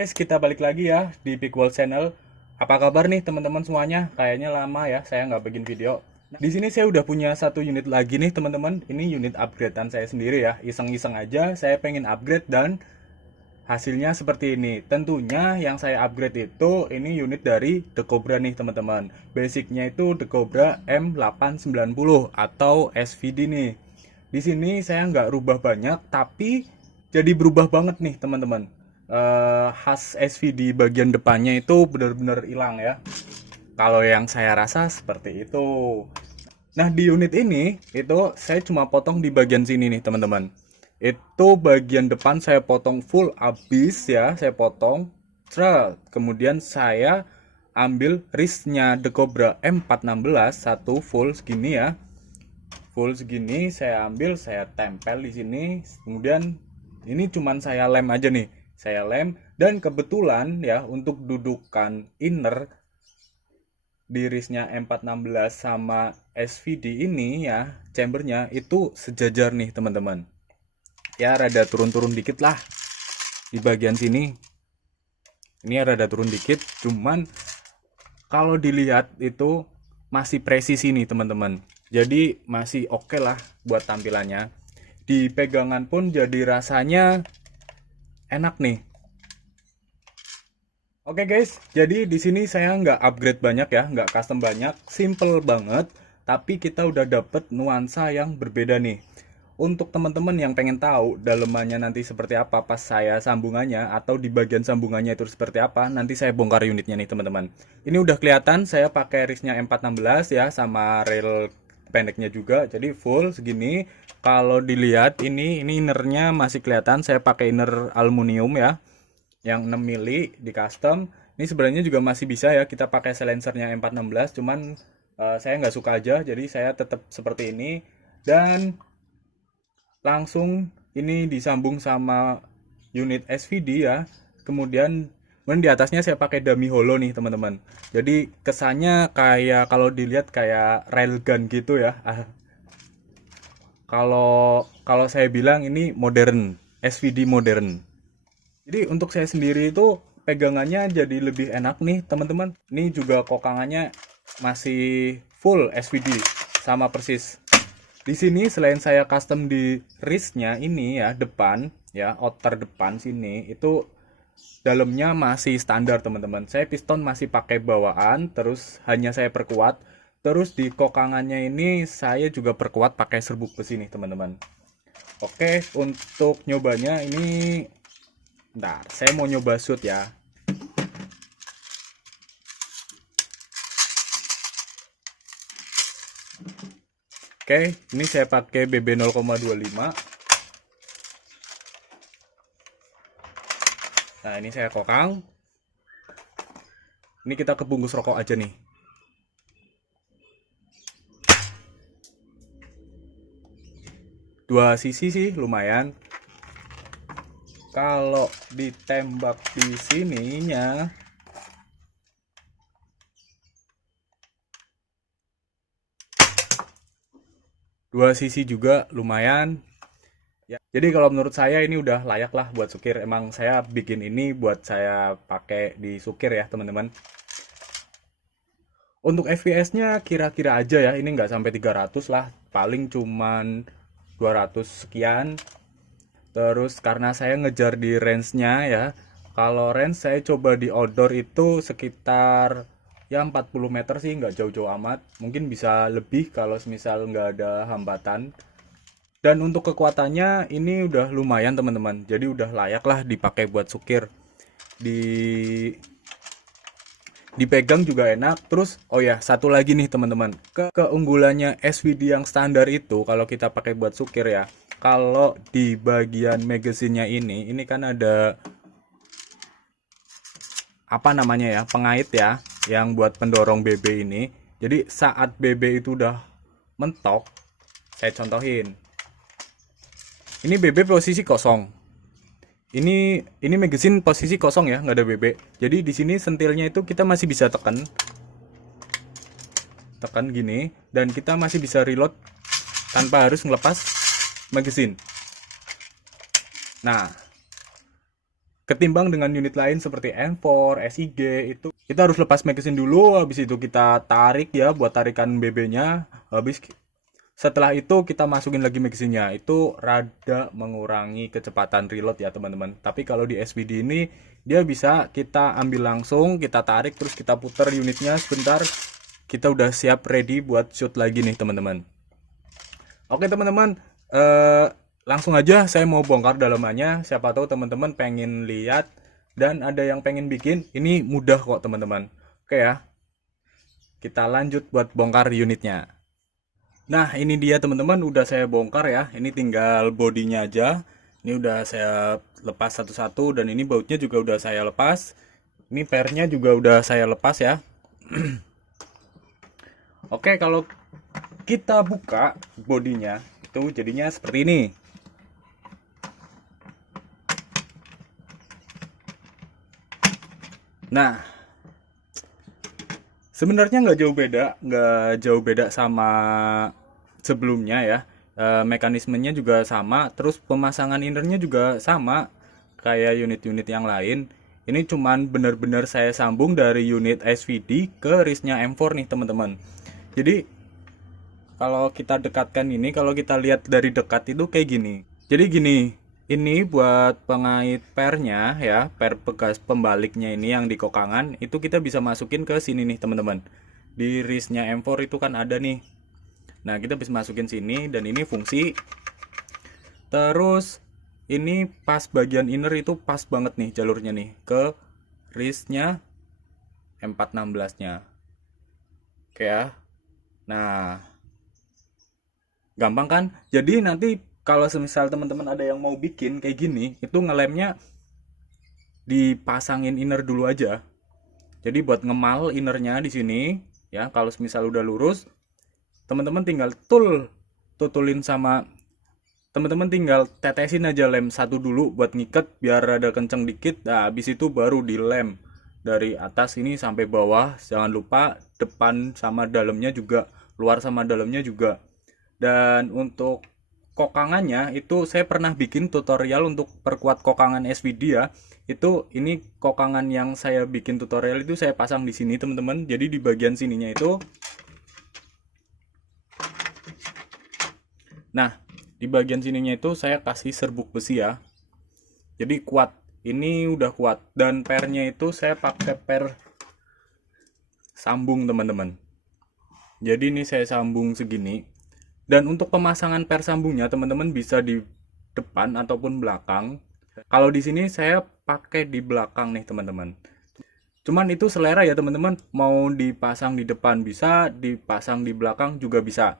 Guys, kita balik lagi ya di Big Wall Channel. Apa kabar nih teman-teman semuanya? Kayaknya lama ya saya nggak bikin video. Di sini saya udah punya satu unit lagi nih teman-teman. Ini unit upgradean saya sendiri ya. Iseng-iseng aja saya pengen upgrade dan hasilnya seperti ini. Tentunya yang saya upgrade itu ini unit dari The Cobra nih teman-teman. Basicnya itu The Cobra M890 atau SVD nih. Di sini saya nggak rubah banyak, tapi jadi berubah banget nih teman-teman. Khas SVD bagian depannya itu benar-benar hilang ya. Kalau yang saya rasa seperti itu. Nah, di unit ini itu saya cuma potong di bagian sini nih teman-teman. Itu bagian depan saya potong full abis ya, saya potong. Kemudian saya ambil wristnya The Cobra M416 satu full segini ya. Full segini saya ambil, saya tempel di sini. Kemudian ini cuman saya lem aja nih. Saya lem dan kebetulan ya untuk dudukan inner di wristnya M416 sama SVD ini ya, chambernya itu sejajar nih teman-teman. Ya rada turun-turun dikit lah di bagian sini. Ini rada turun dikit, cuman kalau dilihat itu masih presisi nih teman-teman. Jadi masih oke lah buat tampilannya. Di pegangan pun jadi rasanya enak nih. Oke guys, jadi di sini saya nggak upgrade banyak ya, nggak custom banyak, simple banget. Tapi kita udah dapet nuansa yang berbeda nih. Untuk teman-teman yang pengen tahu dalemannya nanti seperti apa pas saya sambungannya atau di bagian sambungannya itu seperti apa, nanti saya bongkar unitnya nih teman-teman. Ini udah kelihatan saya pakai wristnya M416 ya sama rail pendeknya juga, jadi full segini. Kalau dilihat ini innernya masih kelihatan saya pakai inner aluminium ya yang 6 mili di custom. Ini sebenarnya juga masih bisa ya kita pakai silencernya M416, cuman saya nggak suka aja, jadi saya tetap seperti ini. Dan langsung ini disambung sama unit SVD ya. Kemudian di atasnya saya pakai dummy hollow nih teman-teman. Jadi kesannya kayak kalau dilihat kayak railgun gitu ya. Kalau saya bilang ini modern, SVD modern. Jadi untuk saya sendiri itu pegangannya jadi lebih enak nih teman-teman. Ini juga kokangannya masih full SVD sama persis. Di sini selain saya custom di wristnya ini ya depan ya outer depan sini itu dalamnya masih standar teman-teman. Saya piston masih pakai bawaan terus hanya saya perkuat. Terus di kokangannya ini saya juga perkuat pakai serbuk besi nih teman-teman. Oke, untuk nyobanya ini bentar, saya mau nyoba shoot ya. Oke, ini saya pakai BB 0,25. Nah, ini saya kokang. Ini kita kebungkus rokok aja nih. Dua sisi sih lumayan. Kalau ditembak di sininya dua sisi juga lumayan. Ya, jadi kalau menurut saya ini udah layak lah buat sukir. Emang saya bikin ini buat saya pakai di sukir ya teman-teman. Untuk FPS-nya kira-kira aja ya, ini nggak sampai 300 lah, paling cuman 200 sekian. Terus karena saya ngejar di range-nya ya, kalau range saya coba di outdoor itu sekitar ya 40 meter sih, nggak jauh-jauh amat. Mungkin bisa lebih kalau misal nggak ada hambatan. Dan untuk kekuatannya ini udah lumayan teman-teman, jadi udah layak lah dipakai buat sukir. Di dipegang juga enak. Terus oh ya satu lagi nih teman-teman, keunggulannya SVD yang standar itu kalau kita pakai buat sukir ya, kalau di bagian magazinnya ini kan ada apa namanya ya, pengait ya yang buat pendorong BB ini. Jadi saat BB itu udah mentok, saya contohin, ini BB posisi kosong, ini magazine posisi kosong ya, nggak ada BB. Jadi di sini sentilnya itu kita masih bisa tekan tekan gini dan kita masih bisa reload tanpa harus ngelepas magazine. Nah, ketimbang dengan unit lain seperti N4, SIG. Itu kita harus lepas magazine dulu, habis itu kita tarik ya buat tarikan BB-nya. Habis setelah itu kita masukin lagi magazine-nya. Itu rada mengurangi kecepatan reload ya teman-teman. Tapi kalau di SVD ini dia bisa kita ambil langsung, kita tarik terus kita putar unitnya sebentar. Kita udah siap ready buat shoot lagi nih teman-teman. Oke teman-teman, langsung aja saya mau bongkar dalamannya. Siapa tahu teman-teman pengen lihat dan ada yang pengen bikin. Ini mudah kok teman-teman. Oke ya, kita lanjut buat bongkar unitnya. Nah ini dia teman-teman, udah saya bongkar ya. Ini tinggal bodinya aja. Ini udah saya lepas satu-satu dan ini bautnya juga udah saya lepas. Ini pernya juga udah saya lepas ya. Oke, kalau kita buka bodinya itu jadinya seperti ini. Nah, sebenarnya nggak jauh beda sama sebelumnya ya. Mekanismenya juga sama, terus pemasangan innernya juga sama kayak unit-unit yang lain. Ini cuman bener-bener saya sambung dari unit SVD ke risnya M4 nih teman-teman. Jadi kalau kita dekatkan ini, kalau kita lihat dari dekat itu kayak gini. Jadi gini, ini buat pengait pernya ya, per bekas pembaliknya ini yang di kokangan, itu kita bisa masukin ke sini nih teman-teman. Di risnya M4 itu kan ada nih. Nah kita bisa masukin sini dan ini fungsi. Terus ini pas bagian inner itu pas banget nih jalurnya nih ke risnya M416 nya. Oke ya. Nah gampang kan? Jadi nanti kalau semisal teman-teman ada yang mau bikin kayak gini, itu ngelemnya dipasangin inner dulu aja. Jadi buat ngemal innernya di sini ya, kalau semisal udah lurus, teman-teman tinggal tutulin sama teman-teman tinggal tetesin aja lem satu dulu buat ngiket biar rada kenceng dikit. Nah, habis itu baru dilem dari atas ini sampai bawah. Jangan lupa depan sama dalamnya juga, luar sama dalamnya juga. Dan untuk kokangannya itu saya pernah bikin tutorial untuk perkuat kokangan SVD ya. Itu ini kokangan yang saya bikin tutorial itu saya pasang di sini teman-teman. Jadi di bagian sininya itu, nah di bagian sininya itu saya kasih serbuk besi ya. Jadi kuat. Ini udah kuat dan pernya itu saya pakai per sambung teman-teman. Jadi ini saya sambung segini. Dan untuk pemasangan per sambungnya teman-teman bisa di depan ataupun belakang. Kalau di sini saya pakai di belakang nih teman-teman. Cuman itu selera ya teman-teman. Mau dipasang di depan bisa, dipasang di belakang juga bisa.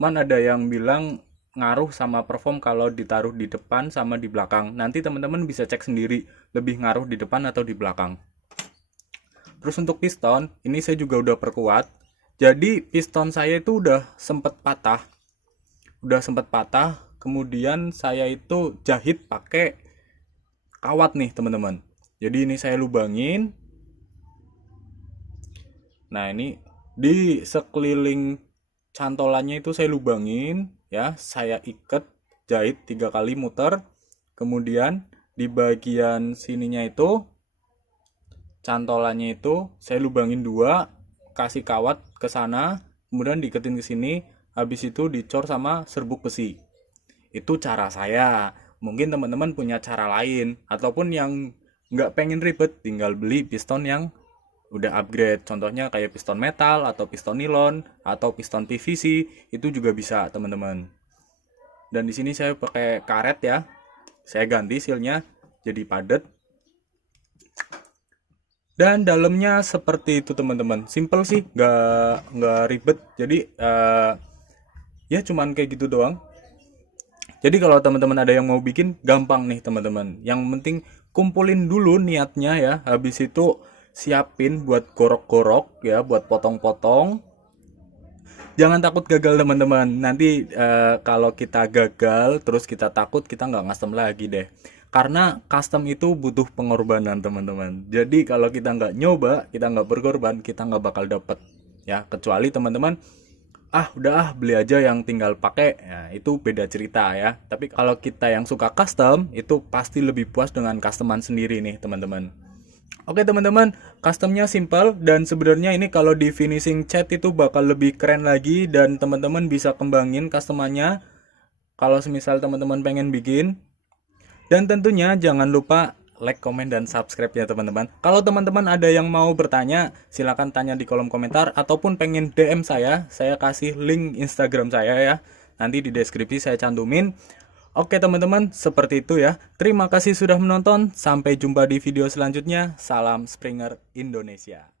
Cuman ada yang bilang ngaruh sama perform kalau ditaruh di depan sama di belakang. Nanti teman-teman bisa cek sendiri lebih ngaruh di depan atau di belakang. Terus untuk piston, ini saya juga udah perkuat. Jadi piston saya itu udah sempet patah. Kemudian saya itu jahit pakai kawat nih teman-teman. Jadi ini saya lubangin. Nah ini di sekeliling cantolannya itu saya lubangin ya, saya ikat jahit 3 kali muter. Kemudian di bagian sininya itu cantolannya itu saya lubangin 2, kasih kawat ke sana, kemudian diiketin ke sini, habis itu dicor sama serbuk besi. Itu cara saya. Mungkin teman-teman punya cara lain ataupun yang nggak pengen ribet, tinggal beli piston yang udah upgrade. Contohnya kayak piston metal atau piston nilon atau piston PVC, itu juga bisa teman-teman. Dan di sini saya pakai karet ya. Saya ganti sealnya jadi padat. Dan dalamnya seperti itu teman-teman. Simple sih, nggak ribet. Jadi ya cuman kayak gitu doang. Jadi kalau teman-teman ada yang mau bikin, gampang nih teman-teman. Yang penting kumpulin dulu niatnya ya. Habis itu siapin buat gorok-gorok ya, buat potong-potong. Jangan takut gagal teman-teman. Nanti kalau kita gagal terus kita takut, kita nggak custom lagi deh. Karena custom itu butuh pengorbanan teman-teman. Jadi kalau kita nggak nyoba, kita nggak berkorban, kita nggak bakal dapet ya. Kecuali teman-teman udah beli aja yang tinggal pakai, ya itu beda cerita ya. Tapi kalau kita yang suka custom, itu pasti lebih puas dengan customan sendiri nih teman-teman. Oke teman-teman, customnya simple dan sebenarnya ini kalau di finishing cat itu bakal lebih keren lagi dan teman-teman bisa kembangin customannya kalau semisal teman-teman pengen bikin. Dan tentunya jangan lupa like, komen, dan subscribe ya teman-teman. Kalau teman-teman ada yang mau bertanya, silahkan tanya di kolom komentar. Ataupun pengen DM saya kasih link Instagram saya ya. Nanti di deskripsi saya cantumin. Oke teman-teman, seperti itu ya. Terima kasih sudah menonton. Sampai jumpa di video selanjutnya. Salam Springer Indonesia.